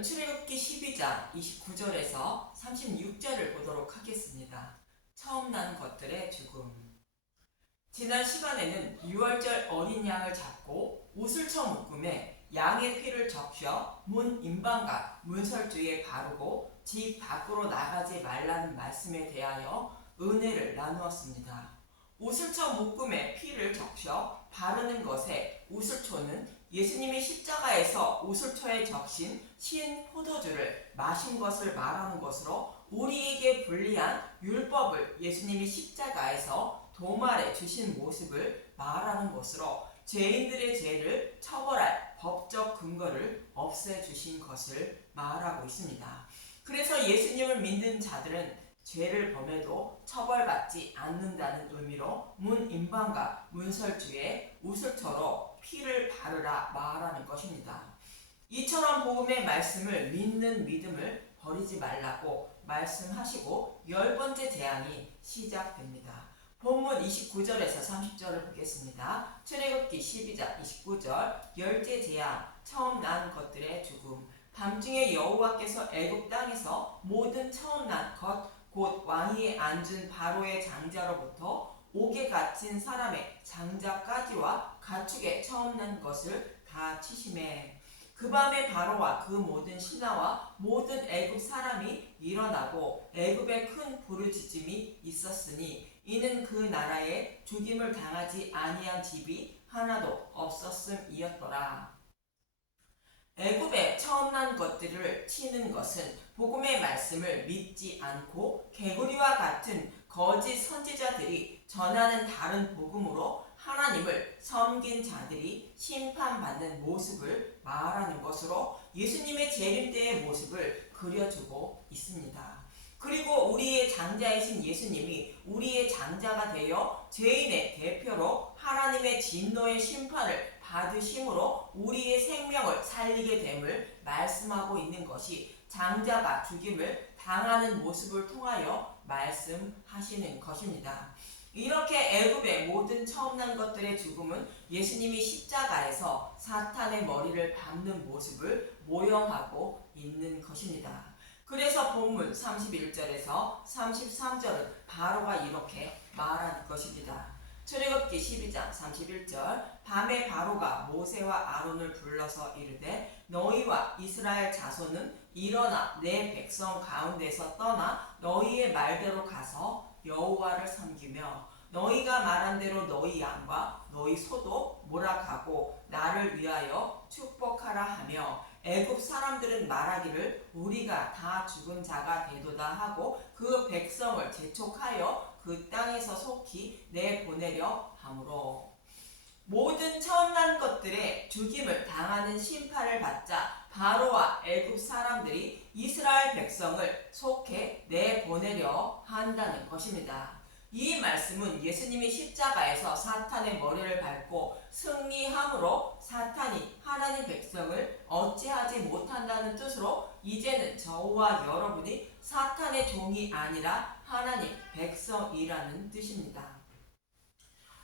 오늘은 출애굽기 12장 29절에서 36절을 보도록 하겠습니다. 처음 난 것들의 죽음. 지난 시간에는 유월절 어린 양을 잡고 우슬처 묶음에 양의 피를 적셔 문 임방과 문설주에 바르고 집 밖으로 나가지 말라는 말씀에 대하여 은혜를 나누었습니다. 우슬처 묶음에 피를 적셔 바르는 것에 우슬초는 예수님이 십자가에서 우슬초에 적신 신 포도주를 마신 것을 말하는 것으로 우리에게 불리한 율법을 예수님이 십자가에서 도말해 주신 모습을 말하는 것으로 죄인들의 죄를 처벌할 법적 근거를 없애주신 것을 말하고 있습니다. 그래서 예수님을 믿는 자들은 죄를 범해도 처벌받지 않는다는 의미로 문 임방과 문설주에 우슬초로 피를 바르라 말하는 것입니다. 이처럼 복음의 말씀을 믿는 믿음을 버리지 말라고 말씀하시고 10번째 재앙이 시작됩니다. 본문 29절에서 30절을 보겠습니다. 출애굽기 12장 29절 열째 재앙 처음 난 것들의 죽음. 밤중에 여호와께서 애굽 땅에서 모든 처음 난 것 곧 왕위에 앉은 바로의 장자로부터 옥에 갇힌 사람의 장자까지와 가축의 처음 난 것을 다 치심해. 그 밤에 바로와 그 모든 신하와 모든 애굽 사람이 일어나고 애굽에 큰 부르짖음이 있었으니 이는 그 나라에 죽임을 당하지 아니한 집이 하나도 없었음이었더라. 애굽에 처음 난 것들을 치는 것은 복음의 말씀을 믿지 않고 개구리와 같은 거짓 선지자들이 전하는 다른 복음으로 하나님을 섬긴 자들이 심판받는 모습을 말하는 것으로 예수님의 재림 때의 모습을 그려주고 있습니다. 그리고 우리의 장자이신 예수님이 우리의 장자가 되어 죄인의 대표로 하나님의 진노의 심판을 받으심으로 우리의 생명을 살리게 됨을 말씀하고 있는 것이 장자가 죽임을 당하는 모습을 통하여 말씀하시는 것입니다. 이렇게 애굽의 모든 처음 난 것들의 죽음은 예수님이 십자가에서 사탄의 머리를 밟는 모습을 모형하고 있는 것입니다. 그래서 본문 31절에서 33절은 바로가 이렇게 말하는 것입니다. 출애굽기 12장 31절 밤에 바로가 모세와 아론을 불러서 이르되 너희와 이스라엘 자손은 일어나 내 백성 가운데서 떠나 너희의 말대로 가서 여호와를 섬기며 너희가 말한 대로 너희 양과 너희 소도 몰아가고 나를 위하여 축복하라 하며 애굽 사람들은 말하기를 우리가 다 죽은 자가 되도다 하고 그 백성을 재촉하여 그 땅에서 속히 내보내려 하므로 모든 처음 난 것들의 죽임을 당하는 심판을 받자 바로와 애굽 사람들이 이스라엘 백성을 속해 내보내려 한다는 것입니다. 이 말씀은 예수님이 십자가에서 사탄의 머리를 밟고 승리함으로 사탄이 하나님 백성을 어찌하지 못한다는 뜻으로 이제는 저와 여러분이 사탄의 종이 아니라 하나님 백성이라는 뜻입니다.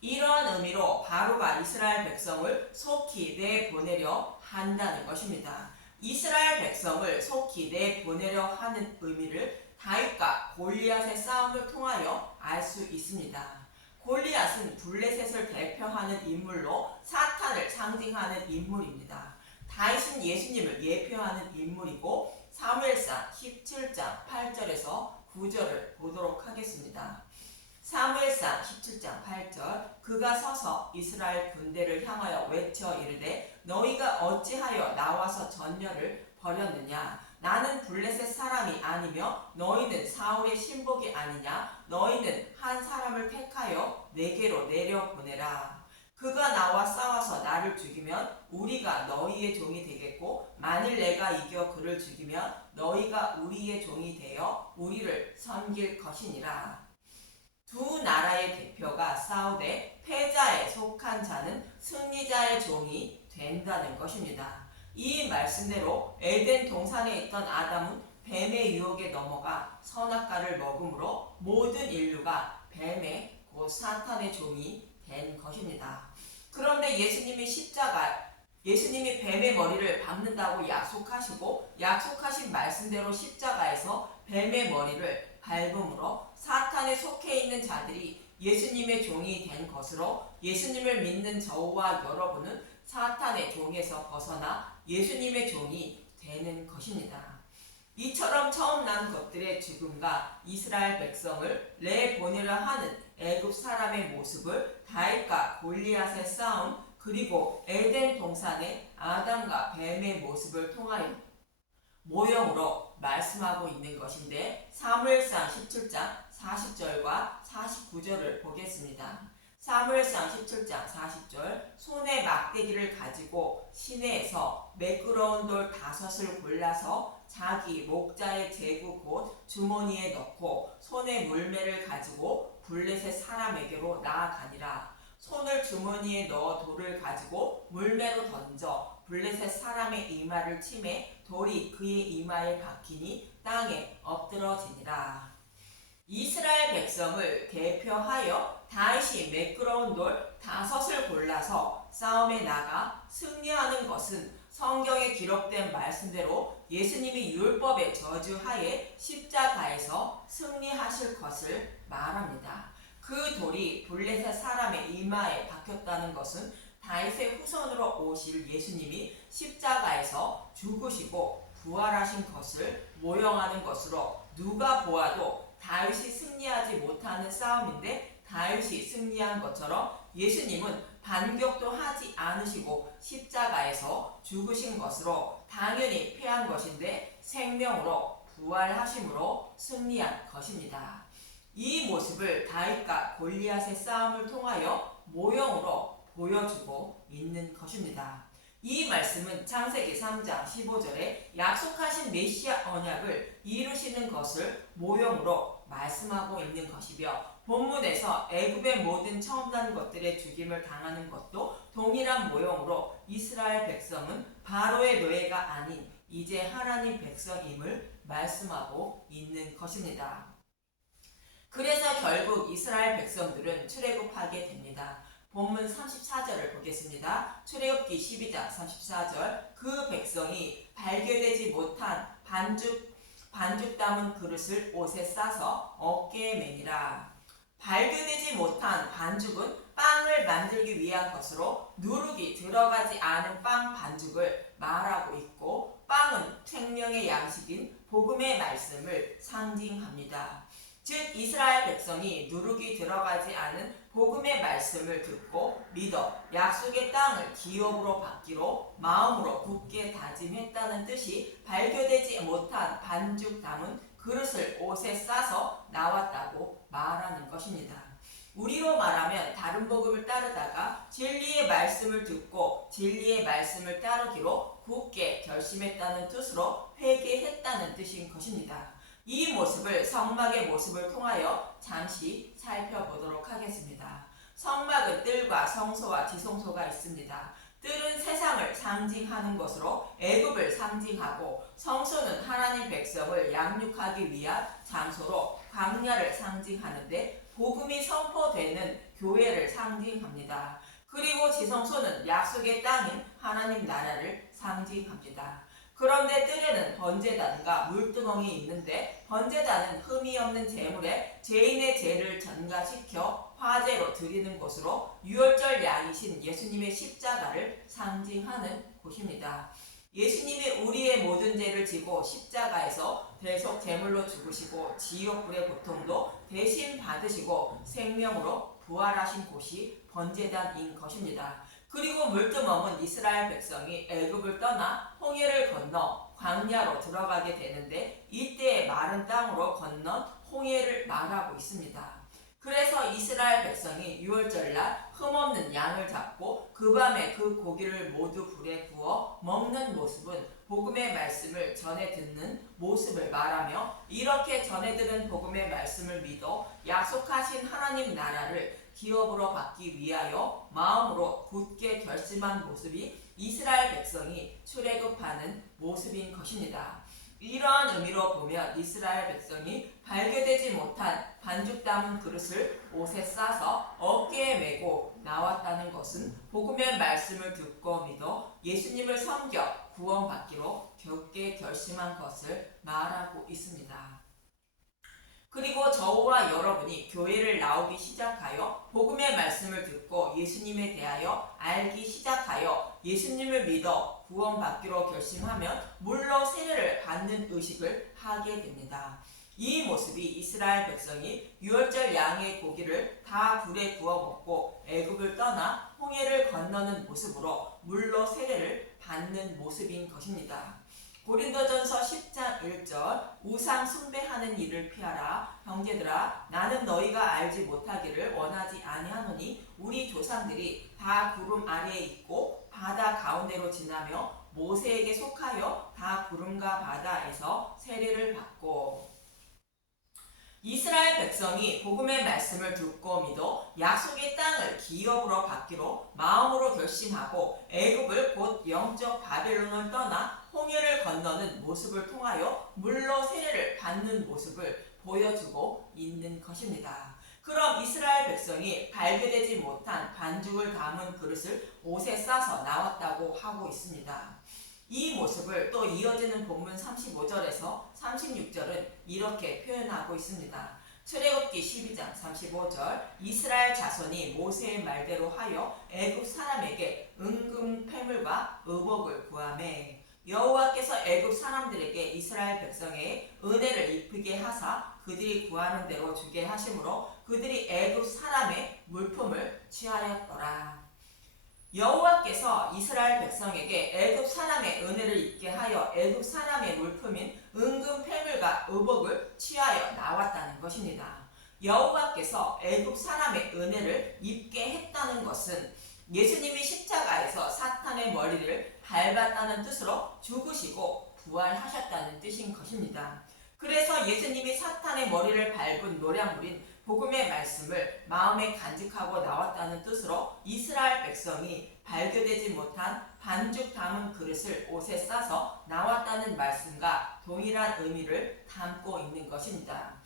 이러한 의미로 바로가 이스라엘 백성을 속히 내보내려 한다는 것입니다. 이스라엘 백성을 속히 내보내려 하는 의미를 다윗과 골리앗의 싸움을 통하여 알 수 있습니다. 골리앗은 블레셋을 대표하는 인물로 사탄을 상징하는 인물입니다. 다윗은 예수님을 예표하는 인물이고 사무엘상 17장 8절에서 9절을 보도록 하겠습니다. 사무엘상 17장 8절 그가 서서 이스라엘 군대를 향하여 외쳐 이르되 너희가 어찌하여 나와서 전열을 벌였느냐 나는 블레셋 사람이 아니며 너희는 사울의 신복이 아니냐 너희는 한 사람을 택하여 내게로 내려보내라. 그가 나와 싸워서 나를 죽이면 우리가 너희의 종이 되겠고 만일 내가 이겨 그를 죽이면 너희가 우리의 종이 되어 우리를 섬길 것이니라. 두 나라의 대표가 싸우되 패자에 속한 자는 승리자의 종이 된다는 것입니다. 이 말씀대로 에덴 동산에 있던 아담은 뱀의 유혹에 넘어가 선악과를 먹음으로 모든 인류가 뱀의 곧 사탄의 종이 된 것입니다. 그런데 예수님이 십자가 예수님이 뱀의 머리를 박는다고 약속하시고 약속하신 말씀대로 십자가에서 뱀의 머리를 밟음으로 사탄에 속해 있는 자들이 예수님의 종이 된 것으로 예수님을 믿는 저와 여러분은 사탄의 종에서 벗어나 예수님의 종이 되는 것입니다. 이처럼 처음 난 것들의 죽음과 이스라엘 백성을 내보내려 하는 애굽 사람의 모습을 다윗과 골리앗의 싸움 그리고 에덴 동산의 아담과 뱀의 모습을 통하여 모형으로 말씀하고 있는 것인데 사무엘상 17장 40절과 49절을 보겠습니다. 사무엘상 17장 40절 손에 막대기를 가지고 시내에서 매끄러운 돌 5을 골라서 자기 목자의 제구 곧 주머니에 넣고 손에 물매를 가지고 블레셋 사람에게로 나아가니라. 손을 주머니에 넣어 돌을 가지고 물매로 던져 블레셋 사람의 이마를 치매 돌이 그의 이마에 박히니 땅에 엎드러지니라. 이스라엘 백성을 대표하여 다윗이 매끄러운 돌 5을 골라서 싸움에 나가 승리하는 것은 성경에 기록된 말씀대로 예수님이 율법의 저주하에 십자가에서 승리하실 것을 말합니다. 그 돌이 블레셋 사람의 이마에 박혔다는 것은 다윗의 후손으로 오실 예수님이 십자가에서 죽으시고 부활하신 것을 모형하는 것으로 누가 보아도 다윗이 승리하지 못하는 싸움인데 다윗이 승리한 것처럼 예수님은 반격도 하지 않으시고 십자가에서 죽으신 것으로 당연히 패한 것인데 생명으로 부활하심으로 승리한 것입니다. 이 모습을 다윗과 골리앗의 싸움을 통하여 모형으로 보여주고 있는 것입니다. 이 말씀은 창세기 3장 15절에 약속하신 메시아 언약을 이루시는 것을 모형으로 말씀하고 있는 것이며 본문에서 애굽의 모든 처음 난 것들의 죽임을 당하는 것도 동일한 모형으로 이스라엘 백성은 바로의 노예가 아닌 이제 하나님 백성임을 말씀하고 있는 것입니다. 그래서 결국 이스라엘 백성들은 출애굽하게 됩니다. 본문 34절을 보겠습니다. 출애굽기 12장 34절 그 백성이 발견되지 못한 반죽 담은 그릇을 옷에 싸서 어깨에 매니라. 발견되지 못한 반죽은 빵을 만들기 위한 것으로 누룩이 들어가지 않은 빵 반죽을 말하고 있고 빵은 생명의 양식인 복음의 말씀을 상징합니다. 즉 이스라엘 백성이 누룩이 들어가지 않은 복음의 말씀을 듣고 믿어 약속의 땅을 기업으로 받기로 마음으로 굳게 다짐했다는 뜻이 발견되지 못한 반죽 담은 그릇을 옷에 싸서 나왔다고 말하는 것입니다. 우리로 말하면 다른 복음을 따르다가 진리의 말씀을 듣고 진리의 말씀을 따르기로 굳게 결심했다는 뜻으로 회개했다는 뜻인 것입니다. 이 모습을 성막의 모습을 통하여 잠시 살펴보도록 하겠습니다. 성막은 뜰과 성소와 지성소가 있습니다. 뜰은 세상을 상징하는 것으로 애굽을 상징하고 성소는 하나님 백성을 양육하기 위한 장소로 광야를 상징하는데 복음이 선포되는 교회를 상징합니다. 그리고 지성소는 약속의 땅인 하나님 나라를 상징합니다. 그런데 뜰에는 번제단과 물두멍이 있는데 번제단은 흠이 없는 제물에 죄인의 죄를 전가시켜 화제로 드리는 곳으로 유월절 양이신 예수님의 십자가를 상징하는 곳입니다. 예수님이 우리의 모든 죄를 지고 십자가에서 대속 제물로 죽으시고 지옥불의 고통도 대신 받으시고 생명으로 부활하신 곳이 번제단인 것입니다. 그리고 물두멍은 이스라엘 백성이 애굽을 떠나 홍해를 건너 광야로 들어가게 되는데 이때 마른 땅으로 건넌 홍해를 말하고 있습니다. 그래서 이스라엘 백성이 유월절날 흠없는 양을 잡고 그 밤에 그 고기를 모두 불에 구워 먹는 모습은 복음의 말씀을 전해 듣는 모습을 말하며 이렇게 전해 들은 복음의 말씀을 믿어 약속하신 하나님 나라를 기업으로 받기 위하여 마음으로 굳게 결심한 모습이 이스라엘 백성이 출애굽하는 모습인 것입니다. 이러한 의미로 보면 이스라엘 백성이 발견되지 못한 반죽 담은 그릇을 옷에 싸서 어깨에 메고 나왔다는 것은 복음의 말씀을 듣고 믿어 예수님을 섬겨 구원받기로 굳게 결심한 것을 말하고 있습니다. 그리고 저와 여러분이 교회를 나오기 시작하여 복음의 말씀을 듣고 예수님에 대하여 알기 시작하여 예수님을 믿어 구원받기로 결심하면 물로 세례를 받는 의식을 하게 됩니다. 이 모습이 이스라엘 백성이 유월절 양의 고기를 다 불에 구워 먹고 애굽을 떠나 홍해를 건너는 모습으로 물로 세례를 받는 모습인 것입니다. 고린도전서 10장 1절 우상 숭배하는 일을 피하라. 형제들아, 나는 너희가 알지 못하기를 원하지 아니하노니 우리 조상들이 다 구름 아래에 있고 바다 가운데로 지나며 모세에게 속하여 다 구름과 바다에서 세례를 받고. 이스라엘 백성이 복음의 말씀을 듣고 믿어 약속의 땅을 기업으로 받기로 마음으로 결심하고 애굽을 곧 영적 바벨론을 떠나 홍해를 건너는 모습을 통하여 물로 세례를 받는 모습을 보여주고 있는 것입니다. 그럼 이스라엘 백성이 발견되지 못한 반죽을 담은 그릇을 옷에 싸서 나왔다고 하고 있습니다. 이 모습을 또 이어지는 본문 35절에서 36절은 이렇게 표현하고 있습니다. 출애굽기 12장 35절 이스라엘 자손이 모세의 말대로 하여 애굽 사람에게 은금 패물과 의복을 구하매 여호와께서 애굽 사람들에게 이스라엘 백성의 은혜를 입히게 하사 그들이 구하는 대로 주게 하심으로 그들이 애굽 사람의 물품을 취하였더라. 여호와께서 이스라엘 백성에게 애굽 사람의 은혜를 입게 하여 애굽 사람의 물품인 은금 패물과 의복을 취하여 나왔다는 것입니다. 여호와께서 애굽 사람의 은혜를 입게 했다는 것은 예수님이 십자가에서 사탄의 머리를 밟았다는 뜻으로 죽으시고 부활하셨다는 뜻인 것입니다. 그래서 예수님이 사탄의 머리를 밟은 노량물인 복음의 말씀을 마음에 간직하고 나왔다는 뜻으로 이스라엘 백성이 발견되지 못한 반죽 담은 그릇을 옷에 싸서 나왔다는 말씀과 동일한 의미를 담고 있는 것입니다.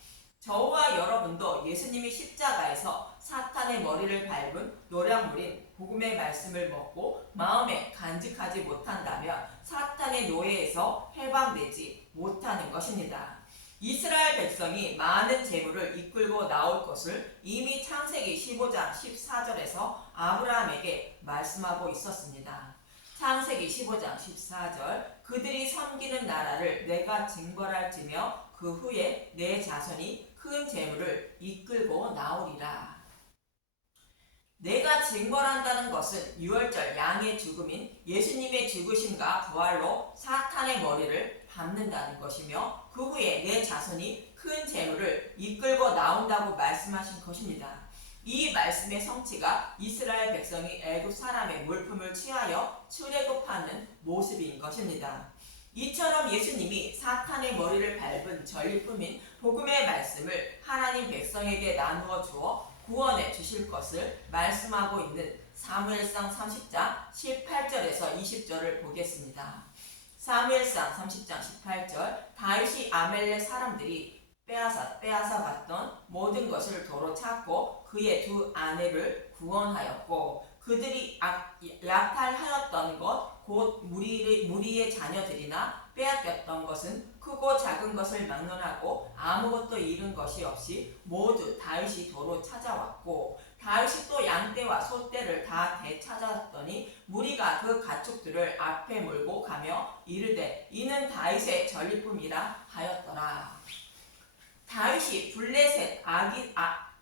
저와 여러분도 예수님이 십자가에서 사탄의 머리를 밟은 노량물인 복음의 말씀을 먹고 마음에 간직하지 못한다면 사탄의 노예에서 해방되지 못하는 것입니다. 이스라엘 백성이 많은 재물을 이끌고 나올 것을 이미 창세기 15장 14절에서 아브라함에게 말씀하고 있었습니다. 창세기 15장 14절 그들이 섬기는 나라를 내가 징벌할지며 그 후에 내 자손이 큰 재물을 이끌고 나오리라. 내가 징벌한다는 것은 유월절 양의 죽음인 예수님의 죽으심과 부활로 사탄의 머리를 밟는다는 것이며 그 후에 내 자손이 큰 재물을 이끌고 나온다고 말씀하신 것입니다. 이 말씀의 성취가 이스라엘 백성이 애굽 사람의 물품을 취하여 출애굽하는 모습인 것입니다. 이처럼 예수님이 사탄의 머리를 밟은 전리품인 복음의 말씀을 하나님 백성에게 나누어 주어 구원해 주실 것을 말씀하고 있는 사무엘상 30장 18절에서 20절을 보겠습니다. 사무엘상 30장 18절 다윗이 아멜렉 사람들이 빼앗아 갔던 모든 것을 도로 찾고 그의 두 아내를 구원하였고 그들이 약탈하였던 것 곧 무리의 자녀들이나 빼앗겼던 것은 크고 작은 것을 막론하고 아무것도 잃은 것이 없이 모두 다윗이 도로 찾아왔고 다윗이 또 양떼와 소떼를 다 되찾았더니 무리가 그 가축들을 앞에 몰고 가며 이르되 이는 다윗의 전리품이라 하였더라. 다윗이 블레셋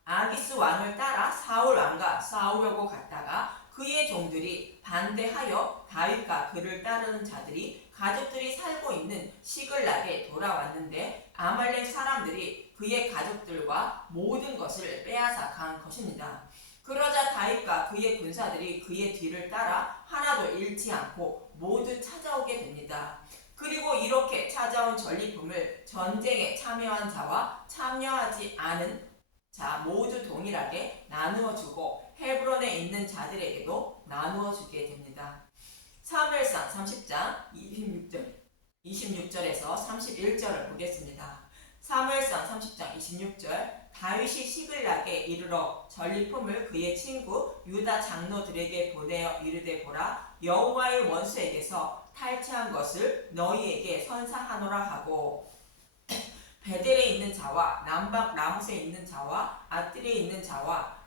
아기스 왕을 따라 사울 왕과 싸우려고 갔다가 그의 종들이 반대하여 다윗과 그를 따르는 자들이 가족들이 살고 있는 시글락에 돌아왔는데 아말렉 사람들이 그의 가족들과 모든 것을 빼앗아 간 것입니다. 그러자 다윗과 그의 군사들이 그의 뒤를 따라 하나도 잃지 않고 모두 찾아오게 됩니다. 그리고 이렇게 찾아온 전리품을 전쟁에 참여한 자와 참여하지 않은 자 모두 동일하게 나누어 주고 헤브론에 있는 자들에게도 나누어 주게 됩니다. 사무엘상 30장 26절 26절에서 31절을 보겠습니다. 사무엘상 30장 26절 다윗이 시글락에 이르러 전리품을 그의 친구 유다 장로들에게 보내어 이르되 보라 여호와의 원수에게서 탈취한 것을 너희에게 선사하노라 하고 베델에 있는 자와 남방 라못에 있는 자와 아뜰에 있는 자와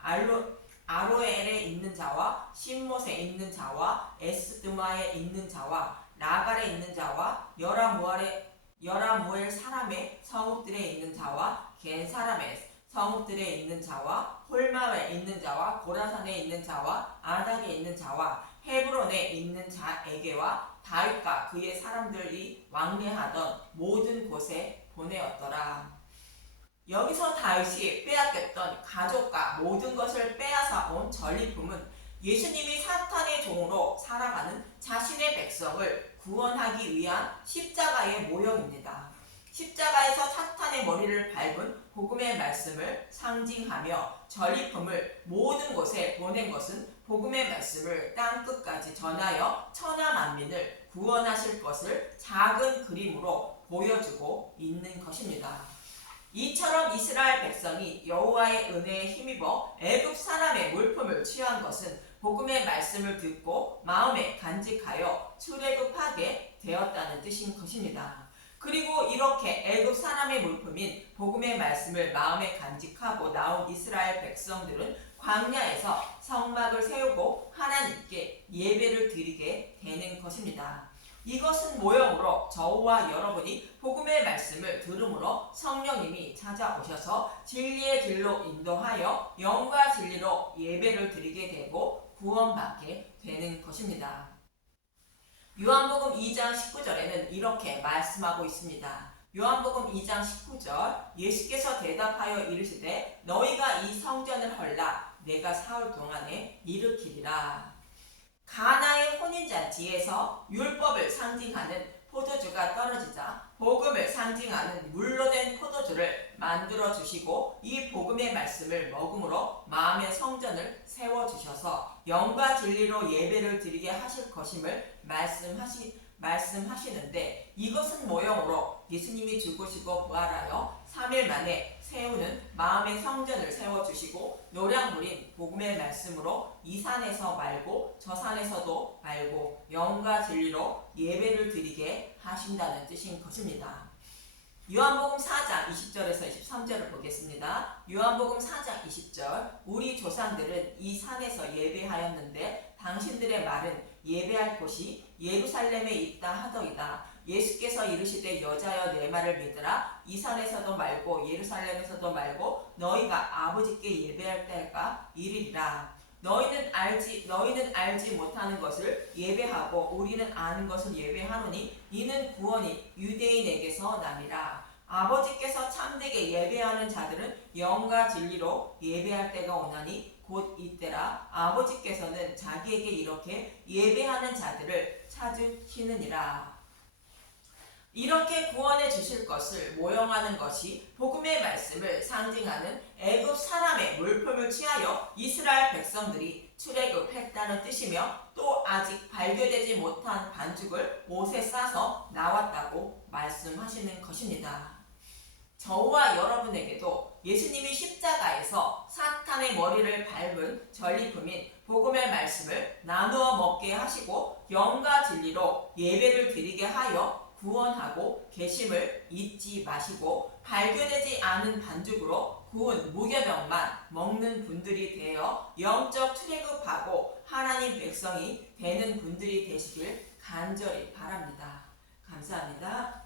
아로엘에 있는 자와 신못에 있는 자와 에스드마에 있는 자와 라갈에 있는 자와 여라무엘 사람의 성읍들에 있는 자와 겐 사람의 성읍들에 있는 자와 홀마에 있는 자와 고라산에 있는 자와 아닥에 있는 자와 헤브론에 있는 자에게와 다윗과 그의 사람들이 왕래하던 모든 곳에 보내었더라. 여기서 다윗이 빼앗겼던 가족과 모든 것을 빼앗아 온 전리품은 예수님이 사탄의 종으로 살아가는 자신의 백성을 구원하기 위한 십자가의 모형입니다. 십자가에서 사탄의 머리를 밟은 복음의 말씀을 상징하며 전리품을 모든 곳에 보낸 것은 복음의 말씀을 땅끝까지 전하여 천하 만민을 구원하실 것을 작은 그림으로 보여주고 있는 것입니다. 이처럼 이스라엘 백성이 여호와의 은혜에 힘입어 애굽 사람의 물품을 취한 것은 복음의 말씀을 듣고 마음에 간직하여 출애굽하게 되었다는 뜻인 것입니다. 그리고 이렇게 애굽 사람의 물품인 복음의 말씀을 마음에 간직하고 나온 이스라엘 백성들은 광야에서 성막을 세우고 하나님께 예배를 드리게 되는 것입니다. 이것은 모형으로 저와 여러분이 복음의 말씀을 들음으로 성령님이 찾아오셔서 진리의 길로 인도하여 영과 진리로 예배를 드리게 되고 구원받게 되는 것입니다. 요한복음 2장 19절에는 이렇게 말씀하고 있습니다. 요한복음 2장 19절 예수께서 대답하여 이르시되 너희가 이 성전을 헐라 내가 사흘 동안에 일으키리라. 가나의 혼인잔치에서 율법을 상징하는 포도주가 떨어지자 복음을 상징하는 물로 된 포도주를 만들어 주시고 이 복음의 말씀을 먹음으로 마음의 성전을 세워주셔서 영과 진리로 예배를 드리게 하실 것임을 말씀하시는데 이것은 모형으로 예수님이 죽으시고 부활하여 3일 만에 세우는 마음의 성전을 세워주시고 노량물인 복음의 말씀으로 이 산에서 말고 저 산에서도 말고 영과 진리로 예배를 드리게 하신다는 뜻인 것입니다. 요한복음 4장 20절에서 23절을 보겠습니다. 요한복음 4장 20절 우리 조상들은 이 산에서 예배하였는데 당신들의 말은 예배할 곳이 예루살렘에 있다 하더이다. 예수께서 이르시되 여자여 내 말을 믿으라. 이 산에서도 말고 예루살렘에서도 말고 너희가 아버지께 예배할 때가 이르리라. 너희는 알지 못하는 것을 예배하고 우리는 아는 것을 예배하노니 이는 구원이 유대인에게서 남이라. 아버지께서 참되게 예배하는 자들은 영과 진리로 예배할 때가 오나니 곧 이때라. 아버지께서는 자기에게 이렇게 예배하는 자들을 찾으시느니라. 이렇게 구원해 주실 것을 모형하는 것이 복음의 말씀을 상징하는 애굽 사람의 물품을 취하여 이스라엘 백성들이 출애굽했다는 뜻이며 또 아직 발견되지 못한 반죽을 옷에 싸서 나왔다고 말씀하시는 것입니다. 저와 여러분에게도 예수님이 십자가에서 사탄의 머리를 밟은 전리품인 복음의 말씀을 나누어 먹게 하시고 영과 진리로 예배를 드리게 하여 구원하고 계심을 잊지 마시고 발견되지 않은 반죽으로 구운 무교병만 먹는 분들이 되어 영적 출애굽하고 하나님 백성이 되는 분들이 되시길 간절히 바랍니다. 감사합니다.